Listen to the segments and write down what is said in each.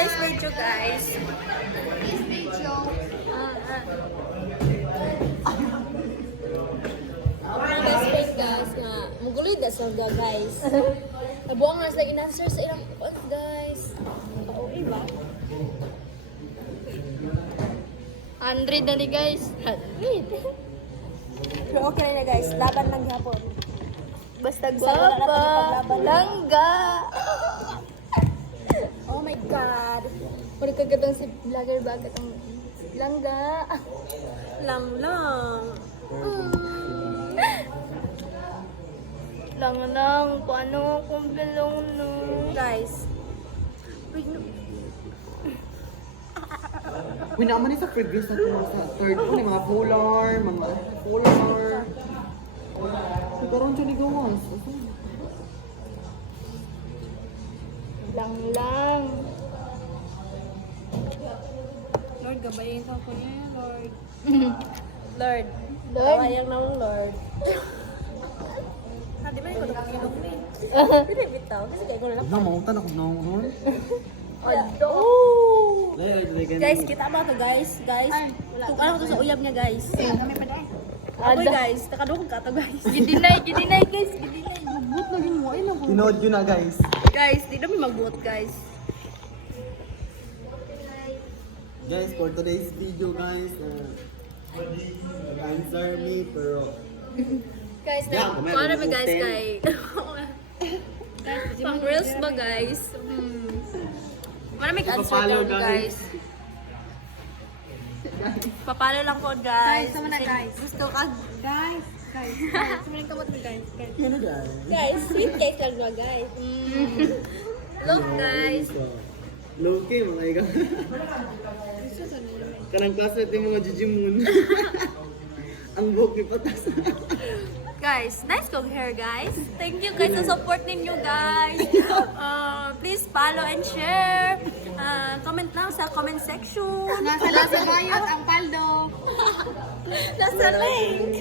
today's video, guys. Today's video. Best friend guys nga. Mugulid na sila guys. Nabuang nga sila in-answer sa ilang guys. Nakauwi ba? 100 na ni guys. 100. Pero okay na guys, laban lang hapon. Basta Baba! Langga! Oh my God. Muna kagatang si vlogger ba? Katang langga. Lang. Lang. Paano kung bilong no? Guys. Uy, naman sa previous na ito sa third po, mga polar. Nagkaroon siya ni Gawas. Lang. Lord, gabayin sa ako niya, Lord. Lord. Kawayang naman, Lord. Di ba yung kudok ni? Pwede bitaw, kasi kayo ko na lang. Namautan ako noon. Oh! Guys, kita ba ito guys? Tukala ko to sa uyab niya guys. Apoy guys, nakadukog ka to guys. Gidinay guys. Magbuot na yun mo, ay na Tinood yun na guys. Guys, di namin magbuot guys. Guys, for today's video guys, answer me pero Guys, Yeah, kumain, paano mi guys hotel. kay? Pang reels ba guys? Maraming answer Papalo, daw guys. Papalo lang po guys. Guys, sama na, guys. Gusto ka Guys. Sumaling kamot mo guys. ano guys? Guys, sweet guys lang ba guys? Look guys. Loki, mga ikaw. Kanang classmate yung mga Jijimoon. Ang buhok ni Patas. Guys, nice kong hair guys. Thank you guys sa support ninyo guys. Please follow and share. Comment lang sa comment section. Nasa bayot ang paldo. Nasa link.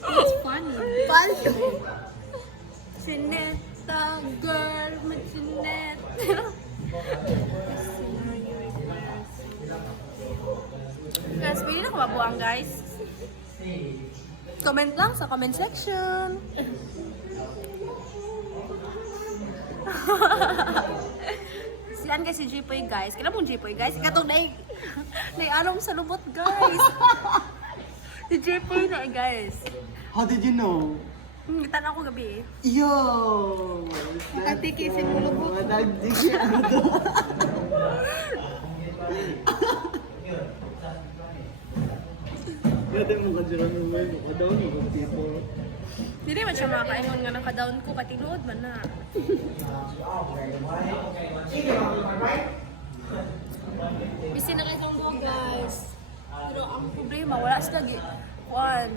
It's funny. Paldo. Sineta girl, magsinet. Guys, pwede na kumabuang guys. Comment lang sa comment section. Siyan guys si Jipoy guys. Kailan mong Jipoy guys? Katong anong sa lubot guys. Si Jipoy na guys. How did you know? Gitan ako gabi eh. Yo! Nakatiki si Mulubok. Madagdig ano to? Pwede mo ka dyan ano may makadaw mo kung tipo. Hindi man siya makaingon nga naka-down ko. Katinood man na. Busy na kayo itong buhok guys. Pero ang problema, wala sila kuan.